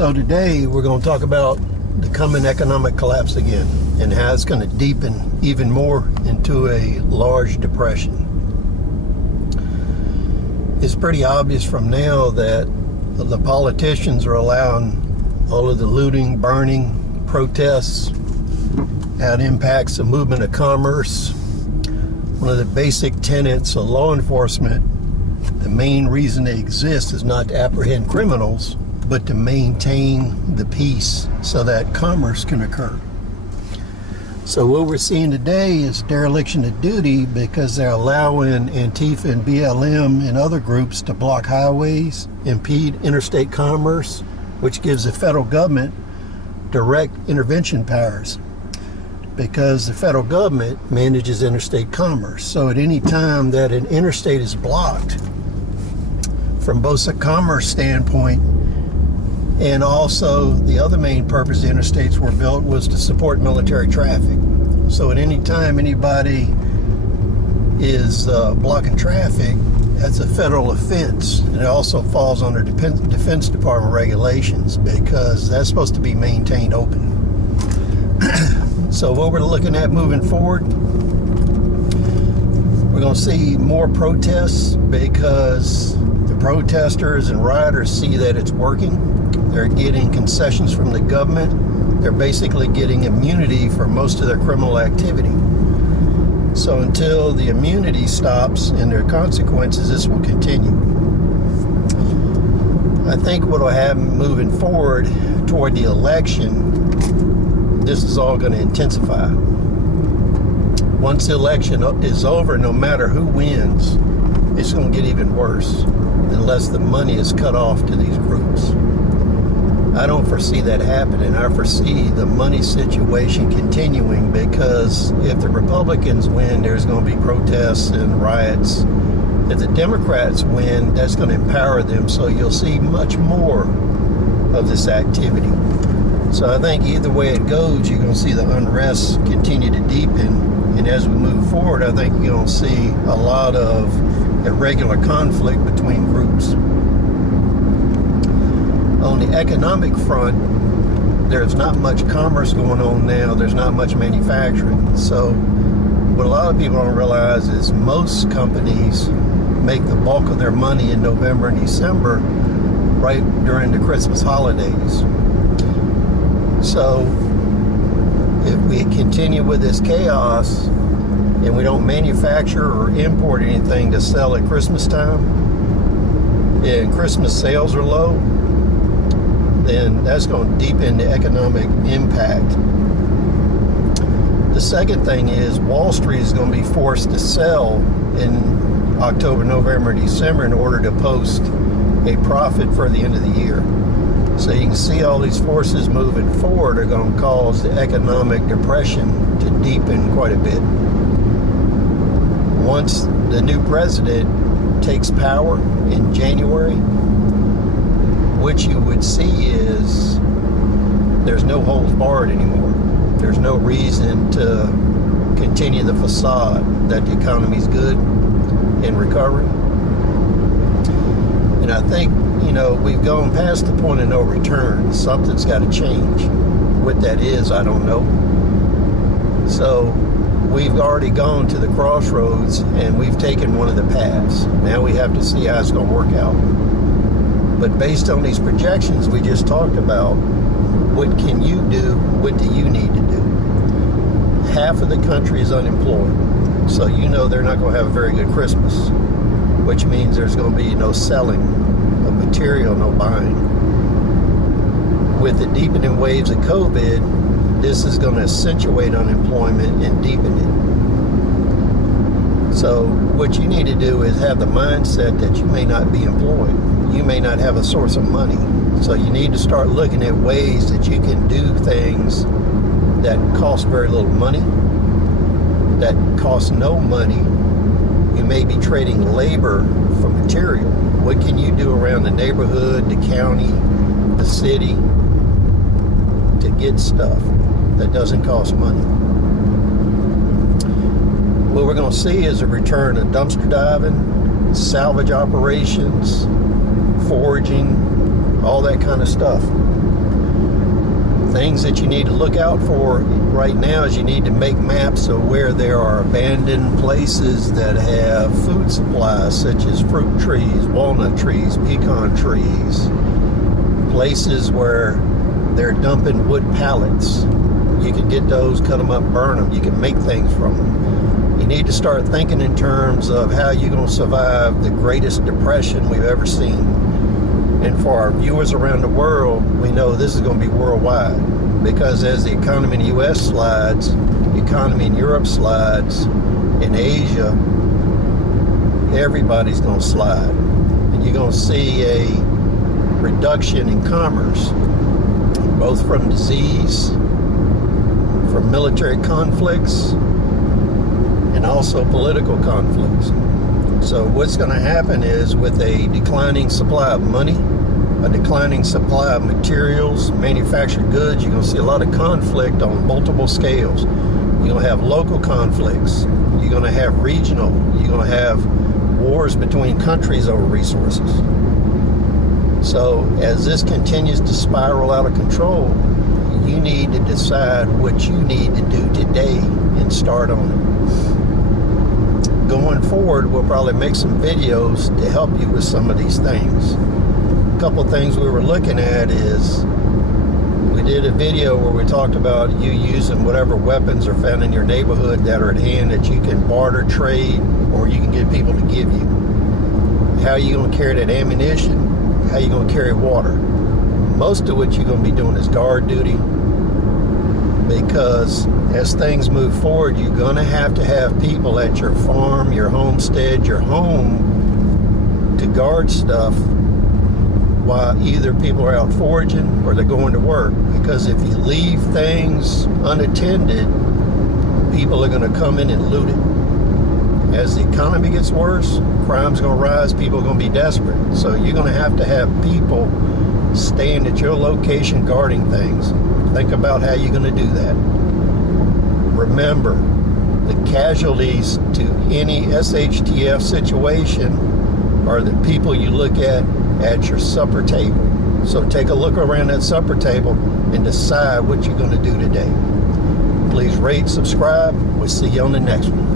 So today we're going to talk about the coming economic collapse again and how it's going to deepen even more into a large depression. It's pretty obvious from now that the politicians are allowing all of the looting, burning, protests, how it impacts the movement of commerce. One of the basic tenets of law enforcement, the main reason they exist is not to apprehend criminals, but to maintain the peace so that commerce can occur. So what we're seeing today is dereliction of duty because they're allowing Antifa and BLM and other groups to block highways, impede interstate commerce, which gives the federal government direct intervention powers because the federal government manages interstate commerce. So at any time that an interstate is blocked from both a commerce standpoint and also the other main purpose the interstates were built was to support military traffic. So at any time anybody is blocking traffic, that's a federal offense. And it also falls under Defense Department regulations because that's supposed to be maintained open. So what we're looking at moving forward, we're going to see more protests because the protesters and rioters see that it's working. They're getting concessions from the government. They're basically getting immunity for most of their criminal activity. So until the immunity stops and there are consequences, this will continue. I think what will happen moving forward toward the election, this is all going to intensify. Once the election is over, no matter who wins, it's going to get even worse unless the money is cut off to these groups. I don't foresee that happening. I foresee the money situation continuing because if the Republicans win, there's going to be protests and riots. If the Democrats win, that's going to empower them. So you'll see much more of this activity. So I think either way it goes, you're going to see the unrest continue to deepen. And as we move forward, I think you're going to see a lot of irregular conflict between groups. On the economic front, there's not much commerce going on now. There's not much manufacturing. So what a lot of people don't realize is most companies make the bulk of their money in November and December right during the Christmas holidays. So if we continue with this chaos and we don't manufacture or import anything to sell at Christmas time and Christmas sales are low, then that's going to deepen the economic impact. The second thing is Wall Street is going to be forced to sell in October, November, December in order to post a profit for the end of the year. So you can see all these forces moving forward are going to cause the economic depression to deepen quite a bit. Once the new president takes power in January, what you would see is there's no holds barred anymore. There's no reason to continue the facade that the economy's good and recovering. And I think, we've gone past the point of no return. Something's got to change. What that is, I don't know. So we've already gone to the crossroads and we've taken one of the paths. Now we have to see how it's going to work out. But based on these projections we just talked about, what can you do? What do you need to do? Half of the country is unemployed. So they're not going to have a very good Christmas, which means there's going to be no selling of material, no buying. With the deepening waves of COVID, this is going to accentuate unemployment and deepen it. So what you need to do is have the mindset that you may not be employed. You may not have a source of money. So you need to start looking at ways that you can do things that cost very little money, that cost no money. You may be trading labor for material. What can you do around the neighborhood, the county, the city to get stuff that doesn't cost money? What we're going to see is a return of dumpster diving, salvage operations, foraging, all that kind of stuff. Things that you need to look out for right now is you need to make maps of where there are abandoned places that have food supplies, such as fruit trees, walnut trees, pecan trees, places where they're dumping wood pallets. You can get those, cut them up, burn them. You can make things from them. You need to start thinking in terms of how you're going to survive the greatest depression we've ever seen. And for our viewers around the world, we know this is going to be worldwide, because as the economy in the U.S. slides, the economy in Europe slides, in Asia, everybody's going to slide. And you're going to see a reduction in commerce, both from disease, from military conflicts, and also political conflicts. So what's going to happen is, with a declining supply of money, a declining supply of materials, manufactured goods, you're going to see a lot of conflict on multiple scales. You're going to have local conflicts. You're going to have regional. You're going to have wars between countries over resources. So as this continues to spiral out of control, you need to decide what you need to do today and start on it. Going forward, we'll probably make some videos to help you with some of these things. A couple things we were looking at is, we did a video where we talked about you using whatever weapons are found in your neighborhood that are at hand that you can barter, trade, or you can get people to give you. How you going to carry that ammunition? How you going to carry water? Most of what you're going to be doing is guard duty, because as things move forward, you're going to have people at your farm, your homestead, your home to guard stuff while either people are out foraging or they're going to work. Because if you leave things unattended, people are going to come in and loot it. As the economy gets worse, crime's going to rise, people are going to be desperate. So you're going to have people staying at your location guarding things. Think about how you're going to do that. Remember, the casualties to any SHTF situation are the people you look at your supper table. So take a look around that supper table and decide what you're going to do today. Please rate, subscribe. We'll see you on the next one.